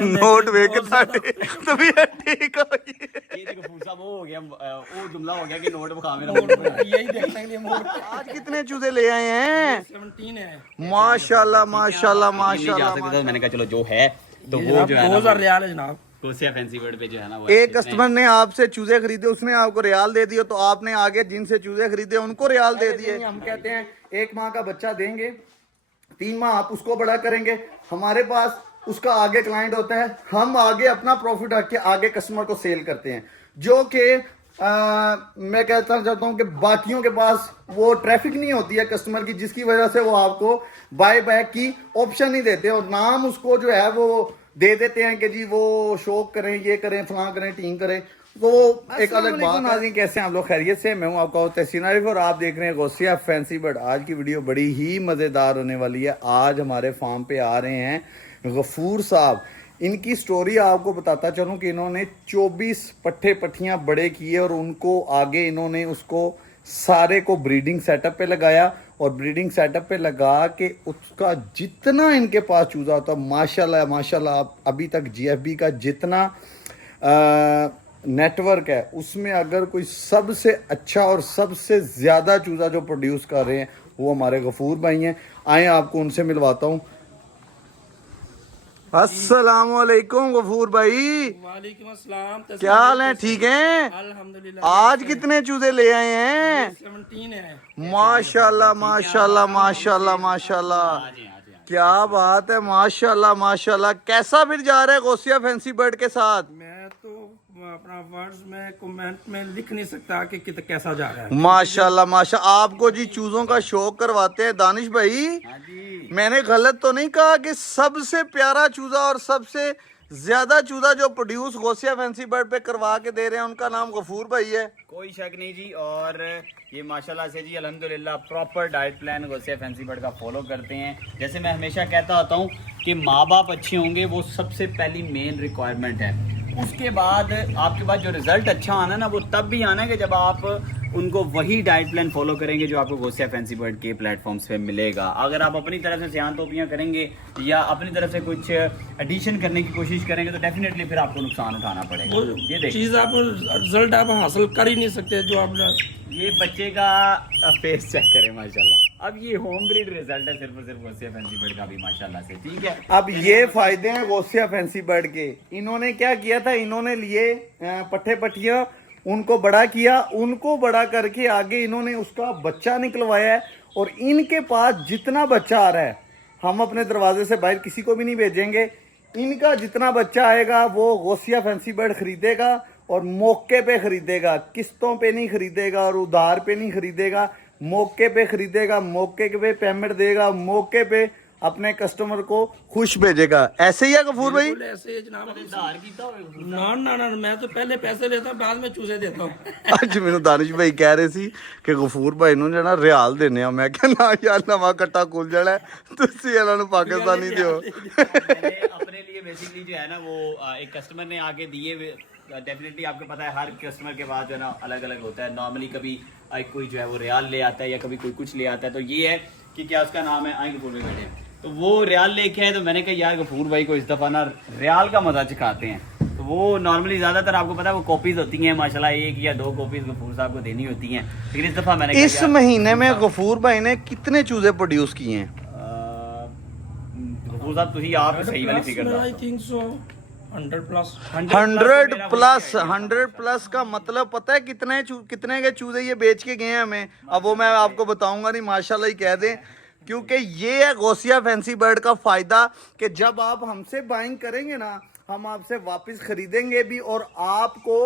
Note वेख के ਤੁਹਾਡੇ तबीयत ठीक हो ये देखो फूल साहब वो हो गया वो जुमला हो गया कि नोट बखा मेरा यही देखने के लिए मोड़ आज कितने चूजे ले आए हैं 17 है। माशाल्लाह माशाल्लाह नहीं जा माशाल्लाह सकते तो मैंने कहा चलो जो है तो वो जो है 2000 रियाल है जनाब। कोसिया फैंसी वर्ड पे जो है ना वो एक कस्टमर ने आपसे चूजे खरीदे उसने आपको रियाल दे दिया तो आपने आगे जिनसे चूजे खरीदे उनको रियाल दे दिए। हम कहते हैं 1 माह का बच्चा देंगे 3 माह आप उसको बड़ा करेंगे हमारे पास उसका आगे क्लाइंट होता है हम आगे अपना प्रॉफिट रख के आगे कस्टमर को सेल करते हैं जो कि मैं कहता चाहता हूं कि बाकियों के पास वो ट्रैफिक नहीं होती है कस्टमर की जिसकी वजह से वो आपको बाय बैक की ऑप्शन नहीं देते और नाम उसको जो है वो दे देते हैं कि जी वो शौक करें ये करें फलां करें टीम करें तो एक अलग बात है। कैसे हैं आप लोग खैरियत से? मैं हूं आपका तहसीन आरिफ और आप देख रहे हैं गौसिया फैंसी बर्ड। आज की वीडियो बड़ी ही मज़ेदार होने वाली है। आज हमारे फार्म पे आ रहे हैं गफूर साहब। इनकी स्टोरी आपको बताता चलूं कि इन्होंने 24 पट्ठे पट्ठियां बड़े किए और उनको आगे इन्होंने उसको सारे को ब्रीडिंग सेटअप पे लगाया और ब्रीडिंग सेटअप पे लगा के उसका जितना इनके पास चूजा होता माशाल्लाह माशाल्लाह आप अभी तक जीएफबी का जितना नेटवर्क है उसमें अगर कोई सबसे अच्छा और सबसे ज़्यादा चूजा जो प्रोड्यूस कर रहे हैं वो हमारे गफूर भाई हैं। आए आपको उनसे मिलवाता हूँ। अस्सलाम वालेकुम गफूर भाई। वालेकुम अस्सलाम। क्या हाल है? ठीक हैं? अल्हम्दुलिल्लाह। आज कितने चूजे ले आए हैं? 17 है। माशाल्लाह माशाल्लाह माशाल्लाह माशाल्लाह क्या बात है माशाल्लाह माशाल्लाह। कैसा फिर जा रहा है गौसिया फैंसी बर्ड के साथ? मैं तो अपना वर्ड्स में कमेंट में लिख नहीं सकता कि कैसा जा रहा है। माशाल्लाह माशाल्लाह। आपको जी चूजों का शौक करवाते हैं दानिश भाई। मैंने गलत तो नहीं कहा कि सबसे प्यारा चूजा और सबसे ज्यादा चूजा जो प्रोड्यूस गौसिया फैंसी बर्ड पे करवा के दे रहे हैं उनका नाम गफूर भाई है? कोई शक नहीं जी। और ये माशाल्लाह से जी अल्हम्दुलिल्लाह proper diet plan Gausiya fancy bird का फॉलो करते हैं। जैसे मैं हमेशा कहता होता हूँ कि माँ बाप अच्छे होंगे वो सबसे पहली मेन रिक्वायरमेंट है। उसके बाद आपके पास जो रिजल्ट अच्छा आना ना वो तब भी आना है कि जब आप उनको वही डाइट प्लान फॉलो करेंगे जो आपको गौसिया फैंसी बर्ड के प्लेटफॉर्म्स पे मिलेगा। अगर आप अपनी तरफ से सियान तोपियाँ करेंगे या अपनी तरफ से कुछ एडिशन करने की कोशिश करेंगे तो डेफिनेटली फिर आपको नुकसान उठाना पड़ेगा। ये देखिए चीज आप रिजल्ट आप हासिल कर ही नहीं सकते जो आप ये बच्चे का फेस चेक करें माशाल्लाह। अब ये होम ब्रीड रिजल्ट है सिर्फ और सिर्फ गौसिया फैंसी बर्ड का भी माशाल्लाह से। ठीक है, अब ये फायदे हैं गौसिया फैंसी बर्ड के। इन्होंने क्या किया था, इन्होंने लिए पट्ठे पट्टियां उनको बड़ा किया, उनको बड़ा करके आगे इन्होंने उसका बच्चा निकलवाया है और इनके पास जितना बच्चा आ रहा है हम अपने दरवाजे से बाहर किसी को भी नहीं भेजेंगे। इनका जितना बच्चा आएगा वो गौसिया फैंसी बर्ड खरीदेगा और मौके पे खरीदेगा, किस्तों पे नहीं खरीदेगा और उधार पे नहीं खरीदेगा, मौके पे खरीदेगा, मौके पे पेमेंट देगा, मौके पे अपने कस्टमर को खुश भेजेगा। ऐसे ही है गफूर भाई? ऐसे ही जनाब। ना ना ना मैं तो पहले पैसे लेता हूँ बाद में चूजे देता हूँ। ਅੱਜ ਮੈਨੂੰ ਦਾनिश भाई कह रहे ਸੀ ਕਿ ਗਫੂਰ ਭਾਈ ਨੂੰ ਜਿਹੜਾ ਰਿਆਲ ਦੇਣੇ ਆ। ਮੈਂ ਕਿਹਾ ਨਾ ਯਾਰ ਨਵਾਂ ਕੱਟਾ ਖੁੱਲ ਜਾਣਾ ਤੁਸੀਂ ਇਹਨਾਂ ਨੂੰ ਪਾਕਿस्तानी ਦਿਓ। मैंने अपने लिए बेसिकली जो है ना वो एक कस्टमर ने आगे दिए डेफिनेटली आपको पता है हर कस्टमर के बाद जो है ना अलग अलग होता है। नॉर्मली कभी कोई जो है वो रियाल ले आता है या कभी कोई कुछ ले आता है। तो ये है कि क्या उसका नाम है आई गफूर भाई बैठे तो वो रियाल लेके आए तो मैंने कहा यार गफूर भाई को इस दफ़ा ना रियाल का मज़ा चखाते हैं। तो वो नॉर्मली ज़्यादातर आपको पता है वो कॉपीज़ होती हैं माशाल्लाह 1 या 2 कॉपीज़ गफूर साहब को देनी होती हैं। लेकिन इस दफ़ा मैंने इस महीने में गफूर भाई ने कितने चूजे प्रोड्यूस किए हैं? गफूर साहब तुझी आप सही वाली figure I think so 100 plus 100 plus का मतलब पता है कितने के चूजे ये बेच के गए हैं हमें? अब वो मैं आपको बताऊंगा नहीं, माशाल्लाह ही कह दें, क्योंकि ये है गौसिया फैंसी बर्ड का फायदा कि जब आप हमसे बाइंग करेंगे ना हम आपसे वापस खरीदेंगे भी और आपको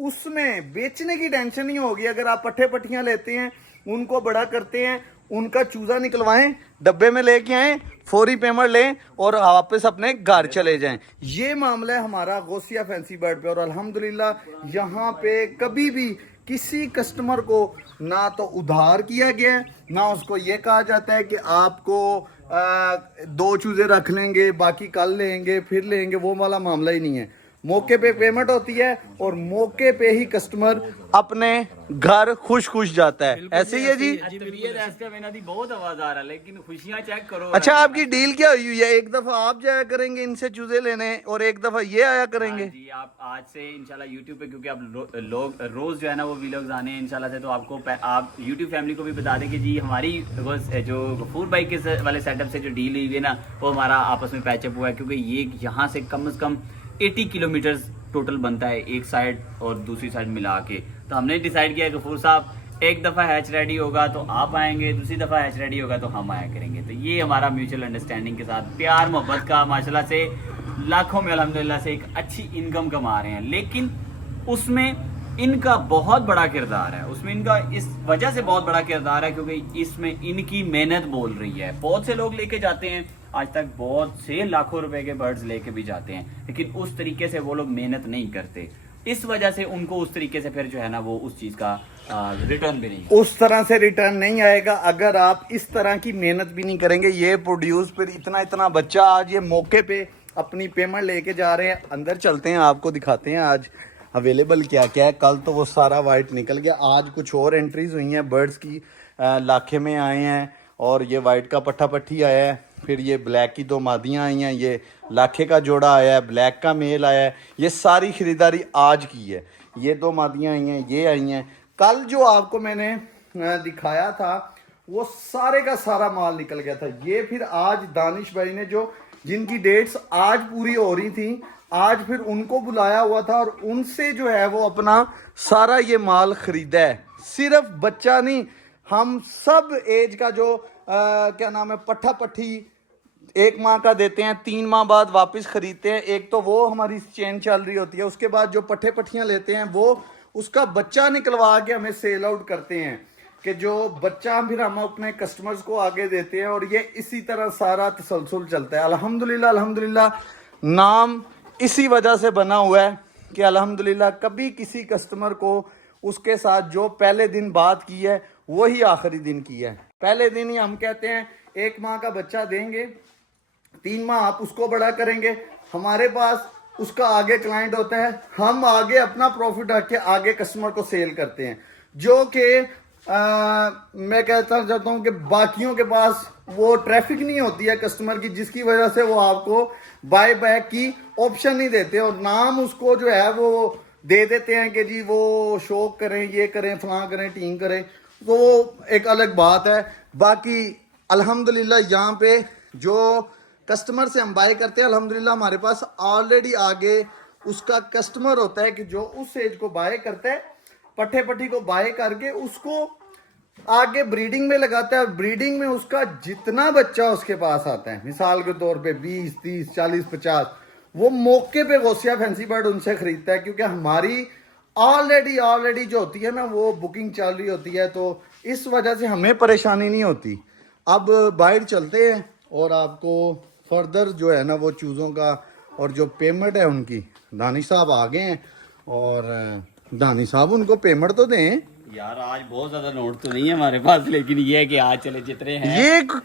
उसमें बेचने की टेंशन नहीं होगी। अगर आप पट्ठे पट्टियां लेते हैं उनको बड़ा करते हैं उनका चूजा निकलवाएं डब्बे में लेके आए फौरी पेमेंट लें और वापस अपने घर चले जाएं। ये मामला है हमारा गौसिया फैंसी बर्ड पे और अल्हम्दुलिल्लाह यहाँ पे कभी भी किसी कस्टमर को ना तो उधार किया गया है ना उसको ये कहा जाता है कि आपको 2 चूजे रख लेंगे बाकी कल लेंगे फिर लेंगे, वो वाला मामला ही नहीं है। मौके पे पेमेंट होती है और मौके पे ही कस्टमर अपने घर खुश खुश जाता है। ऐसे ही है जी। तबीयत ऐसा मैंने दी बहुत आवाज आ रहा है, लेकिन खुशियां चेक करो। अच्छा, आपकी डील क्या हुई है? एक दफा आप जाया करेंगे इनसे चूजे लेने और एक दफा ये आया करेंगे। जी, आप आज से इंशाल्लाह यूट्यूब पे, क्योंकि आप लोग रोज जो है ना वो वीलॉग्स आने हैं इंशाल्लाह से, तो आपको आप यूट्यूब फैमिली को भी बता दें कि जी हमारी वो जो गफूर भाई के वाले सेटअप से जो डील हुई है ना, वो हमारा आपस में पैचअप हुआ है, क्योंकि ये यहाँ से कम से कम 80 किलोमीटर टोटल बनता है, एक साइड और दूसरी साइड मिला के। तो हमने डिसाइड किया गफूर साहब, एक दफ़ा हैच रेडी होगा तो आप आएंगे, दूसरी दफ़ा हैच रेडी होगा तो हम आया करेंगे। तो ये हमारा म्यूचुअल अंडरस्टैंडिंग के साथ प्यार मोहब्बत का माशाल्लाह से लाखों में अल्हम्दुलिल्लाह से एक अच्छी इनकम कमा रहे हैं। लेकिन उसमें इनका बहुत बड़ा किरदार है, उसमें इनका इस वजह से बहुत बड़ा किरदार है क्योंकि इसमें इनकी मेहनत बोल रही है। बहुत से लोग लेके जाते हैं, आज तक बहुत से लाखों रुपए के बर्ड्स लेके भी जाते हैं, लेकिन उस तरीके से वो लोग मेहनत नहीं करते। इस वजह से उनको उस तरीके से फिर जो है ना वो उस चीज का रिटर्न भी नहीं, उस तरह से रिटर्न नहीं आएगा अगर आप इस तरह की मेहनत भी नहीं करेंगे। ये प्रोड्यूस फिर इतना बच्चा आज ये मौके पे अपनी पेमेंट लेके जा रहे हैं। अंदर चलते हैं, आपको दिखाते हैं आज अवेलेबल क्या क्या है। कल तो वो सारा वाइट निकल गया, आज कुछ और एंट्रीज हुई हैं बर्ड्स की। लाखे में आए हैं और ये वाइट का पट्ठा पट्टी आया है, फिर ये ब्लैक की 2 मादियाँ आई हैं, ये लाखे का जोड़ा आया है, ब्लैक का मेल आया है। ये सारी ख़रीदारी आज की है। ये 2 मादियाँ आई हैं, ये आई हैं। कल जो आपको मैंने दिखाया था वो सारे का सारा माल निकल गया था। ये फिर आज दानिश भाई ने जो जिनकी डेट्स आज पूरी हो रही थी, आज फिर उनको बुलाया हुआ था और उनसे जो है वो अपना सारा ये माल खरीदा है। सिर्फ बच्चा नहीं, हम सब एज का जो क्या नाम है पट्ठा पट्टी 1 माह का देते हैं, 3 माह बाद वापस खरीदते हैं। एक तो वो हमारी चेन चल रही होती है, उसके बाद जो पट्ठे पट्टियाँ लेते हैं वो उसका बच्चा निकलवा के हमें सेल आउट करते हैं कि जो बच्चा फिर हम अपने कस्टमर्स को आगे देते हैं। और ये इसी तरह सारा तसलसल चलता है। अल्हम्दुलिल्लाह नाम इसी वजह से बना हुआ है कि अल्हम्दुलिल्लाह कभी किसी कस्टमर को उसके साथ जो पहले दिन बात की है वही आखिरी दिन की है। पहले दिन ही हम कहते हैं 1 माह का बच्चा देंगे, 3 माह आप उसको बड़ा करेंगे, हमारे पास उसका आगे क्लाइंट होता है, हम आगे अपना प्रॉफिट रख के आगे कस्टमर को सेल करते हैं। जो कि मैं कहता चाहता हूँ कि बाकियों के पास वो ट्रैफिक नहीं होती है कस्टमर की, जिसकी वजह से वो आपको बाय बैक की ऑप्शन नहीं देते और नाम उसको जो है वो दे देते हैं कि जी वो शौक करें, ये करें, फलां करें, टीम करें। तो वो एक अलग बात है। बाकी अल्हम्दुलिल्लाह यहाँ पे जो कस्टमर से हम बाय करते हैं, अल्हम्दुलिल्लाह हमारे पास ऑलरेडी आगे उसका कस्टमर होता है कि जो उस एज को बाय करता है, पट्ठे पट्टी को बाय करके उसको आगे ब्रीडिंग में लगाता है। और ब्रीडिंग में उसका जितना बच्चा उसके पास आता है, मिसाल के तौर पे 20, 30, 40, 50, वो मौके पे गौसिया फैंसी बर्ड उनसे खरीदता है, क्योंकि हमारी ऑलरेडी जो होती है ना वो बुकिंग चल रही होती है। तो इस वजह से हमें परेशानी नहीं होती। अब बाहर चलते हैं और आपको फर्दर जो है ना वो चूज़ों का और जो पेमेंट है उनकी, दानिश साहब आ गए हैं और दानिश साहब उनको पेमेंट तो दें। यार आज बहुत ज्यादा नोट तो नहीं है हमारे पास, लेकिन ये है कि आज चले जितने हैं।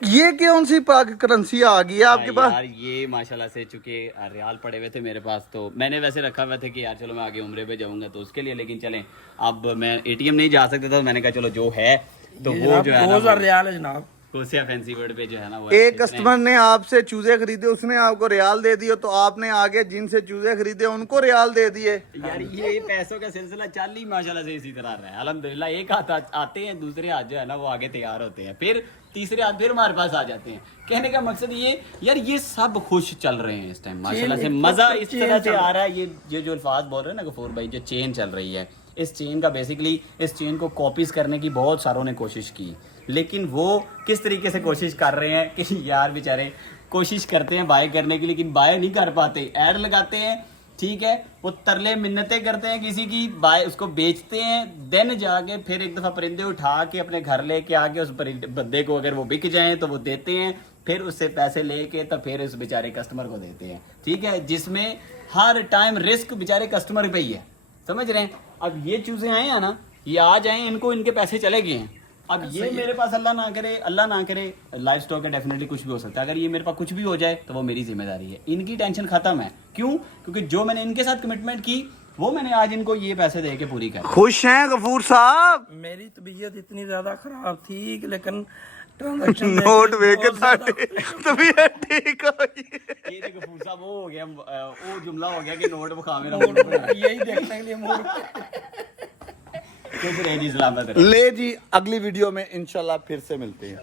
ये कौन सी करेंसी आ गई है आपके पास? यार ये माशाल्लाह से चूंकि रियाल पड़े हुए थे मेरे पास, तो मैंने वैसे रखा हुआ था कि यार चलो मैं आगे उम्रे पे जाऊंगा तो उसके लिए, लेकिन चलें अब मैं एटीएम नहीं जा सकता था, मैंने कहा चलो जो है तो वो जो है 2000 रियाल है जनाब। कोसिया फैंसी वर्ड पे जो है ना वो एक कस्टमर ने आपसे चूजे खरीदे, उसने आपको रियाल दे दिए, तो आपने आगे जिनसे चूजे खरीदे उनको रियाल दे दिए। यार ये पैसों का सिलसिला चल ही माशाल्लाह से इसी तरह रहा है अल्हम्दुलिल्लाह। एक हाथ आते हैं, दूसरे हाथ जो है ना वो आगे तैयार होते हैं, फिर तीसरे हाथ फिर हमारे पास आ जाते हैं। कहने का मकसद ये यार ये सब खुश चल रहे हैं इस टाइम माशाल्लाह से, मजा इस तरह से आ रहा है। ये जो अल्फाज बोल रहे हैं ना गफूर भाई, जो चेन चल रही है, इस चेन का बेसिकली इस चेन को कॉपीज करने की बहुत सारों ने कोशिश की, लेकिन वो किस तरीके से कोशिश कर रहे हैं कि यार बेचारे कोशिश करते हैं बाय करने की, लेकिन बाय नहीं कर पाते। ऐड लगाते हैं, ठीक है, वो तरले मिन्नतें करते हैं किसी की, बाय उसको बेचते हैं, देन जाके फिर एक दफा परिंदे उठा के अपने घर लेके आके उस बंदे को अगर वो बिक जाए तो वो देते हैं, फिर उससे पैसे लेके तो फिर उस बेचारे कस्टमर को देते हैं, ठीक है, जिसमें हर टाइम रिस्क बेचारे कस्टमर पे ही है, समझ रहे हैं। अब ये चूजें आए हैं ना, ये आ जाए, इनको इनके पैसे चले गए हैं, अब ये मेरे पास अल्लाह ना करे लाइफ स्टॉक है, डेफिनेटली कुछ भी हो सकता है। अगर ये मेरे पास कुछ भी हो जाए तो वो मेरी जिम्मेदारी है, इनकी टेंशन खत्म है। क्यों? क्योंकि जो मैंने इनके साथ कमिटमेंट की वो मैंने आज इनको ये पैसे दे के पूरी कर। खुश हैं गफूर साहब? मेरी तबीयत इतनी ज्यादा खराब थी कि लेकिन ट्रांजैक्शन नोट वेख तबीयत ठीक हो गई। ये देखो गफूर साहब वो हो गया, वो जुमला हो गया कि नोट बखा मेरा यही देखने के लिए मूड तो फिर जी सलामत रहे। ले जी, अगली वीडियो में इंशाल्लाह फिर से मिलते हैं।